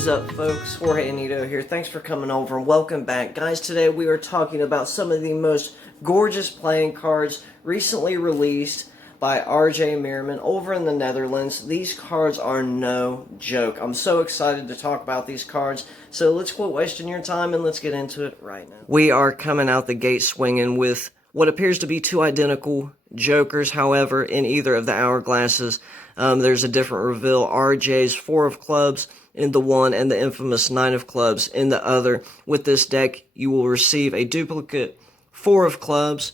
is up, folks? Jorge Anito here. Thanks for coming over and welcome back. Guys, today we are talking about some of the most gorgeous playing cards recently released by RJ Meermans over in the Netherlands. These cards are no joke. I'm so excited to talk about these cards. So let's quit wasting your time and let's get into it right now. We are coming out the gate swinging with what appears to be two identical jokers. However, in either of the hourglasses, there's a different reveal. RJ's 4 of clubs in the one and the infamous 9 of clubs in the other. With this deck, you will receive a duplicate 4 of clubs,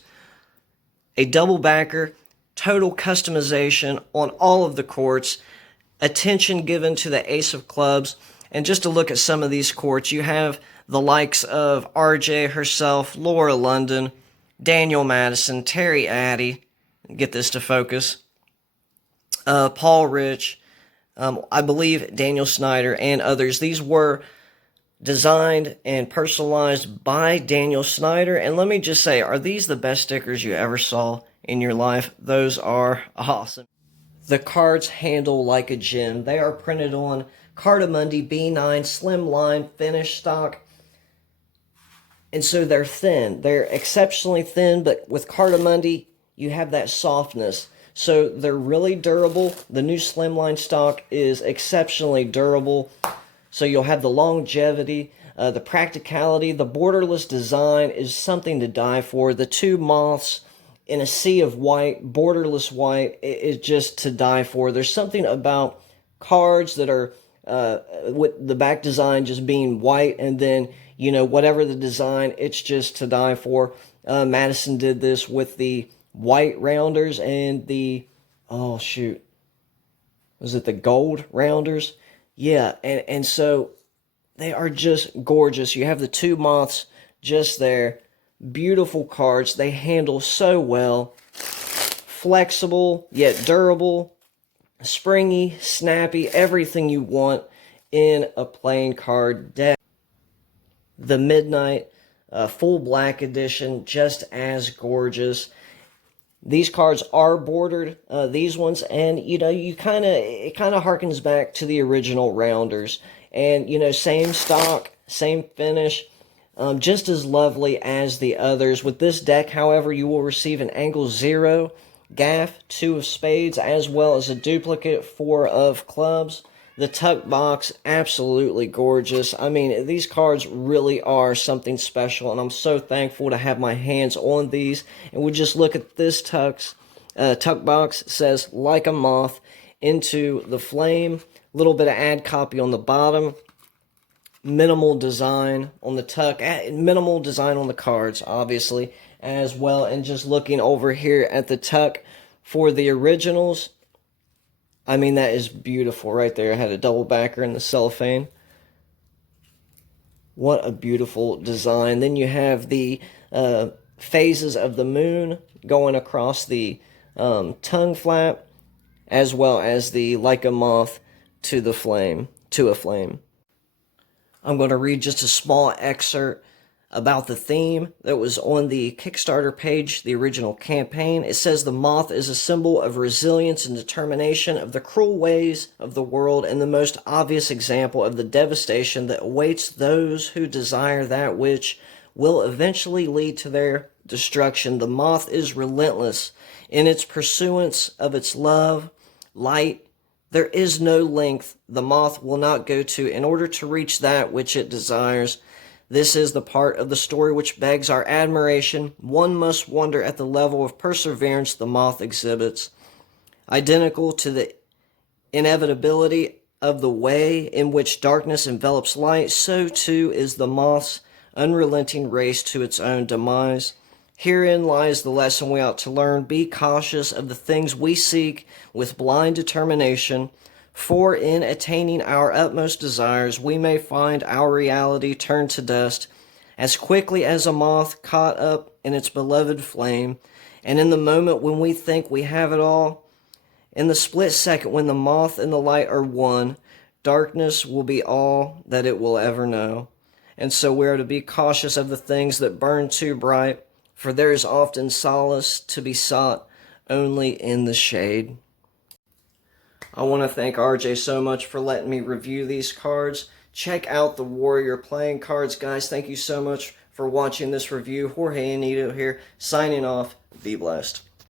a double backer, total customization on all of the courts, attention given to the ace of clubs. And just to look at some of these courts, you have the likes of RJ herself, Laura London, Daniel Madison, Terry Addy, get this to focus, Paul Rich, I believe Daniel Scheider, and others. These were designed and personalized by Daniel Scheider, and let me just say, are these the best stickers you ever saw in your life? Those are awesome. The cards handle like a gem. They are printed on Cartamundi B9 slimline finish stock. And so they're thin. They're exceptionally thin, but with Cartamundi, you have that softness. So they're really durable. The new slimline stock is exceptionally durable. So you'll have the longevity, the practicality. The borderless design is something to die for. The two moths in a sea of white, borderless white, is just to die for. There's something about cards that are with the back design just being white, and then, you know, whatever the design, it's just to die for. Madison did this with the white rounders and the, oh shoot, was it the gold rounders? Yeah, and so they are just gorgeous. You have the two moths just there. Beautiful cards. They handle so well. Flexible, yet durable. Springy, snappy, everything you want in a playing card deck. The Midnight full black edition, just as gorgeous. These cards are bordered, these ones, and you know, it kind of harkens back to the original rounders, and you know, same stock, same finish, just as lovely as the others. With this deck, however, you will receive an angle 0 gaff, 2 of spades, as well as a duplicate 4 of clubs. The tuck box, absolutely gorgeous. I mean, these cards really are something special, and I'm so thankful to have my hands on these. And we just look at this tuck box. It says, like a moth into the flame. A little bit of ad copy on the bottom. Minimal design on the tuck. Minimal design on the cards, obviously, as well. And just looking over here at the tuck for the originals, I mean, that is beautiful right there. I had a double backer in the cellophane. What a beautiful design. Then you have the phases of the moon going across the tongue flap, as well as the like a moth to the flame, to a flame. I'm going to read just a small excerpt about the theme that was on the Kickstarter page, the original campaign. It says, the moth is a symbol of resilience and determination of the cruel ways of the world, and the most obvious example of the devastation that awaits those who desire that which will eventually lead to their destruction. The moth is relentless in its pursuance of its love, light. There is no length the moth will not go to in order to reach that which it desires. This is the part of the story which begs our admiration. One must wonder at the level of perseverance the moth exhibits. Identical to the inevitability of the way in which darkness envelops light, so too is the moth's unrelenting race to its own demise. Herein lies the lesson we ought to learn. Be cautious of the things we seek with blind determination, for in attaining our utmost desires, we may find our reality turned to dust as quickly as a moth caught up in its beloved flame. And in the moment when we think we have it all, in the split second when the moth and the light are one, darkness will be all that it will ever know. And so we are to be cautious of the things that burn too bright, for there is often solace to be sought only in the shade. I want to thank RJ so much for letting me review these cards. check out the Warrior playing cards. Guys, thank you so much for watching this review. Jorge Anito here, signing off. Be blessed.